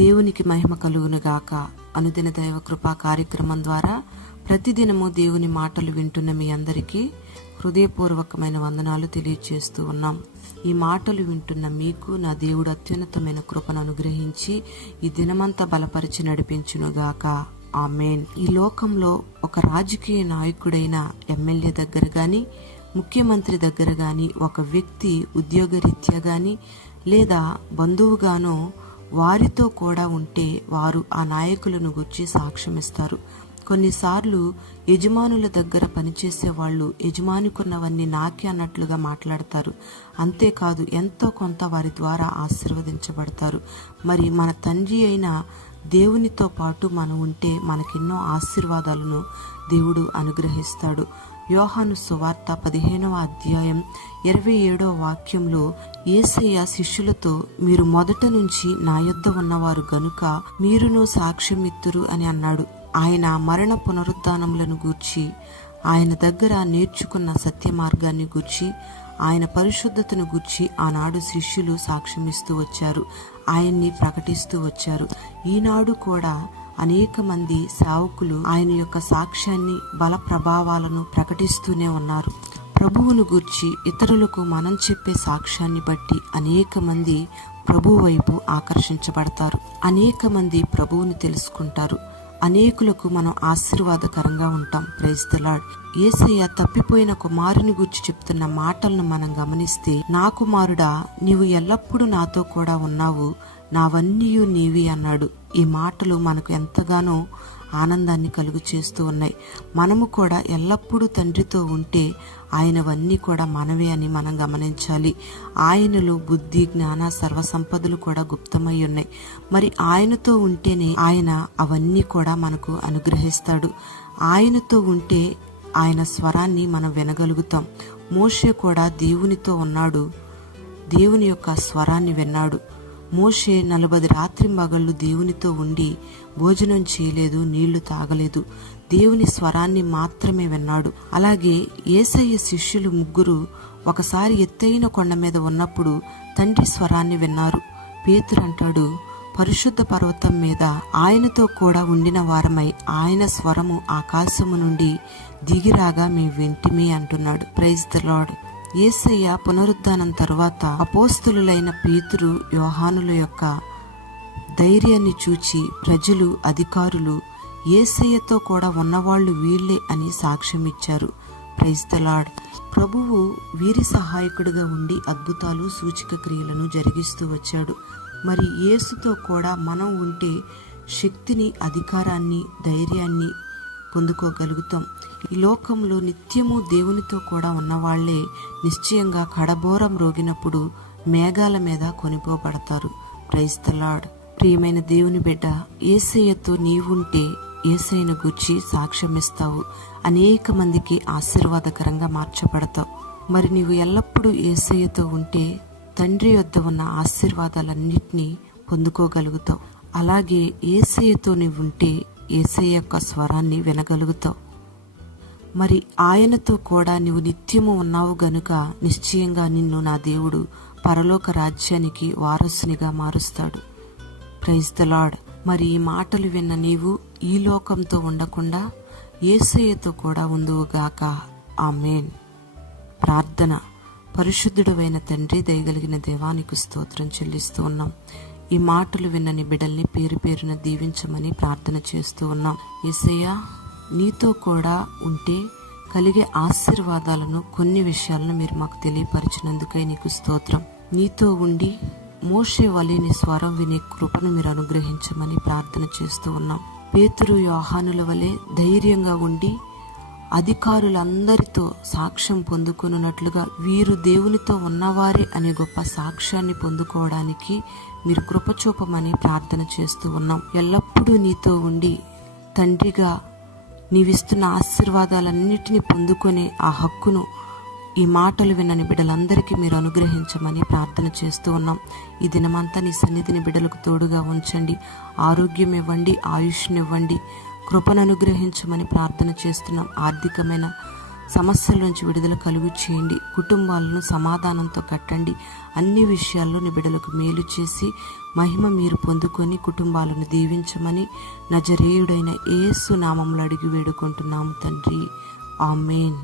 దేవునికి మహిమ కలుగునుగాక. అనుదిన దైవ కృపా కార్యక్రమం ద్వారా ప్రతిదినము దేవుని మాటలు వింటున్న మీ అందరికీ హృదయపూర్వకమైన వందనాలు తెలియజేస్తూ ఉన్నాం. ఈ మాటలు వింటున్న మీకు నా దేవుడు అత్యున్నతమైన కృపను అనుగ్రహించి ఈ దినమంతా బలపరిచి నడిపించునుగాక. ఆమేన్. ఈ లోకంలో ఒక రాజకీయ నాయకుడైన ఎమ్మెల్యే దగ్గర గాని, ముఖ్యమంత్రి దగ్గర గాని, ఒక వ్యక్తి ఉద్యోగరీత్యా గాని లేదా బంధువుగానో వారితో కూడా ఉంటే వారు ఆ నాయకులను గురించి సాక్ష్యమిస్తారు. కొన్నిసార్లు యజమానుల దగ్గర పనిచేసే వాళ్ళు యజమానికున్నవన్నీ నాకే అన్నట్లుగా మాట్లాడతారు. అంతేకాదు ఎంతో కొంత వారి ద్వారా ఆశీర్వదించబడతారు. మరి మన తండ్రి అయిన దేవునితో పాటు మనం ఉంటే మనకెన్నో ఆశీర్వాదాలను దేవుడు అనుగ్రహిస్తాడు. యోహాను సువార్త 15వ అధ్యాయం 27వ వాక్యంలో యేసయ్య శిష్యులతో, మీరు మొదట నుంచి నా యొద్ద ఉన్నవారు గనుక మీరును సాక్ష్యమిత్తురు అని అన్నాడు. ఆయన మరణ పునరుద్ధానములను గూర్చి, ఆయన దగ్గర నేర్చుకున్న సత్య మార్గాన్ని గూర్చి, ఆయన పరిశుద్ధతను గూర్చి ఆనాడు శిష్యులు సాక్ష్యమిస్తూ వచ్చారు, ఆయన్ని ప్రకటిస్తూ వచ్చారు. ఈనాడు కూడా అనేక మంది సేవకులు ఆయన యొక్క సాక్ష్యాన్ని, బల ప్రభావాలను ప్రకటిస్తూనే ఉన్నారు. ప్రభువును గూర్చి ఇతరులకు మనం చెప్పే సాక్ష్యాన్ని బట్టి అనేక మంది ప్రభువు వైపు ఆకర్షించబడతారు. అనేక మంది ప్రభువుని తెలుసుకుంటారు. అనేకులకు మనం ఆశీర్వాదకరంగా ఉంటాం. Praise the lord. యేసయ్య తప్పిపోయిన కుమారుని గురించి చెప్తున్న మాటలను మనం గమనిస్తే, నా కుమారుడా, నీవు ఎల్లప్పుడూ నాతో కూడా ఉన్నావు, నావన్నీయు నీవి అన్నాడు. ఈ మాటలు మనకు ఎంతగానో ఆనందాన్ని కలుగు చేస్తూ ఉన్నాయి. మనము కూడా ఎల్లప్పుడూ తండ్రితో ఉంటే ఆయనవన్నీ కూడా మనవే అని మనం గమనించాలి. ఆయనలో బుద్ధి, జ్ఞాన, సర్వసంపదలు కూడా గుప్తమై ఉన్నాయి. మరి ఆయనతో ఉంటేనే ఆయన అవన్నీ కూడా మనకు అనుగ్రహిస్తాడు. ఆయనతో ఉంటే ఆయన స్వరాన్ని మనం వినగలుగుతాం. మోషే కూడా దేవునితో ఉన్నాడు, దేవుని యొక్క స్వరాన్ని విన్నాడు. మోషే 40 రాత్రింబగళ్ళు దేవునితో ఉండి భోజనం చేయలేదు, నీళ్లు తాగలేదు, దేవుని స్వరాన్ని మాత్రమే విన్నాడు. అలాగే యేసయ్య శిష్యులు ముగ్గురు ఒకసారి ఎత్తైన కొండ మీద ఉన్నప్పుడు తండ్రి స్వరాన్ని విన్నారు. పేతురు అంటాడు, పరిశుద్ధ పర్వతం మీద ఆయనతో కూడా ఉండిన వారమై ఆయన స్వరము ఆకాశము నుండి దిగిరాగా మేము వింటిమి అంటున్నాడు. Praise the lord. యేసయ్య పునరుద్ధానం తరువాత అపోస్తలులైన పేతురు, యోహానుల యొక్క ధైర్యాన్ని చూచి ప్రజలు, అధికారులు యేసయ్యతో కూడా ఉన్నవాళ్లు వీళ్లే అని సాక్ష్యం ఇచ్చారు. Praise the lord. ప్రభువు వీరి సహాయకుడిగా ఉండి అద్భుతాలు, సూచక క్రియలను జరిగిస్తూ వచ్చాడు. మరి యేసుతో కూడా మనం ఉంటే శక్తిని, అధికారాన్ని, ధైర్యాన్ని పొందుకోగలుగుతాం. ఈ లోకంలో నిత్యము దేవునితో కూడా ఉన్నవాళ్లే నిశ్చయంగా కడబోరం రోగినప్పుడు మేఘాల మీద కొనిపోబడతారు. Praise the lord. ప్రియమైన దేవుని బిడ్డ, యేసయ్యతో నీవుంటే యేసయ్యను గూర్చి సాక్ష్యమిస్తావు. అనేక మందికి ఆశీర్వాదకరంగా మార్చబడతావు. మరి నీవు ఎల్లప్పుడూ యేసయ్యతో ఉంటే తండ్రి యొద్ద ఉన్న ఆశీర్వాదాలన్నిటినీ పొందుకోగలుగుతావు. అలాగే యేసయ్యతో నీవుంటే యేసయ్య యొక్క స్వరాన్ని వినగలుగుతావు. మరి ఆయనతో కూడా నీవు నిత్యము ఉన్నావు గనుక నిశ్చయంగా నిన్ను నా దేవుడు పరలోక రాజ్యానికి వారసునిగా మారుస్తాడు. Praise the lord. మరి ఈ మాటలు విన్న నీవు ఈ లోకంతో ఉండకుండా యేసయ్యతో కూడా ఉందువుగాక. ఆమేన్. ప్రార్థన. పరిశుద్ధుడైన తండ్రి, దయగలిగిన దేవానికి స్తోత్రం చెల్లిస్తూ ఉన్నాం. ఈ మాటలు విన్న నీ బిడ్డల్ని పేరు పేరున దీవించమని ప్రార్థన చేస్తూ ఉన్నాం. యేసయ్య, నీతో కూడా ఉంటే కలిగే ఆశీర్వాదాలను, కొన్ని విషయాలను మీరు మాకు తెలియపరిచినందుకై నీకు స్తోత్రం. నీతో ఉండి మోషే వలె నీ స్వరం వినే కృపను మీరు అనుగ్రహించమని ప్రార్థన చేస్తూ ఉన్నాం. పేతురు, యోహానుల వలె ధైర్యంగా ఉండి అధికారులందరితో సాక్ష్యం పొందుకున్నట్లుగా వీరు దేవునితో ఉన్నవారే అనే గొప్ప సాక్ష్యాన్ని పొందుకోవడానికి మీరు కృపచూపమని ప్రార్థన చేస్తూ ఉన్నాం. ఎల్లప్పుడూ నీతో ఉండి తండ్రిగా నీవిస్తున్న ఆశీర్వాదాలన్నిటినీ పొందుకునే ఆ హక్కును ఈ మాటలు విన్నని బిడ్డలందరికీ మీరు అనుగ్రహించమని ప్రార్థన చేస్తూ ఉన్నాం. ఈ దినమంతా నీ సన్నిధిని బిడ్డలకు తోడుగా ఉంచండి. ఆరోగ్యం ఇవ్వండి, ఆయుష్నివ్వండి, కృపను అనుగ్రహించమని ప్రార్థన చేస్తున్నాం. ఆర్థికమైన సమస్యల నుంచి విడుదల కలుగు చేయండి. కుటుంబాలను సమాధానంతో కట్టండి. అన్ని విషయాల్లో నీ బిడ్డలకు మేలు చేసి మహిమ మీరు పొందుకొని కుటుంబాలను దీవించమని నజరేయుడైన యేసు నామములో అడిగి వేడుకుంటున్నాము తండ్రి. ఆమేన్.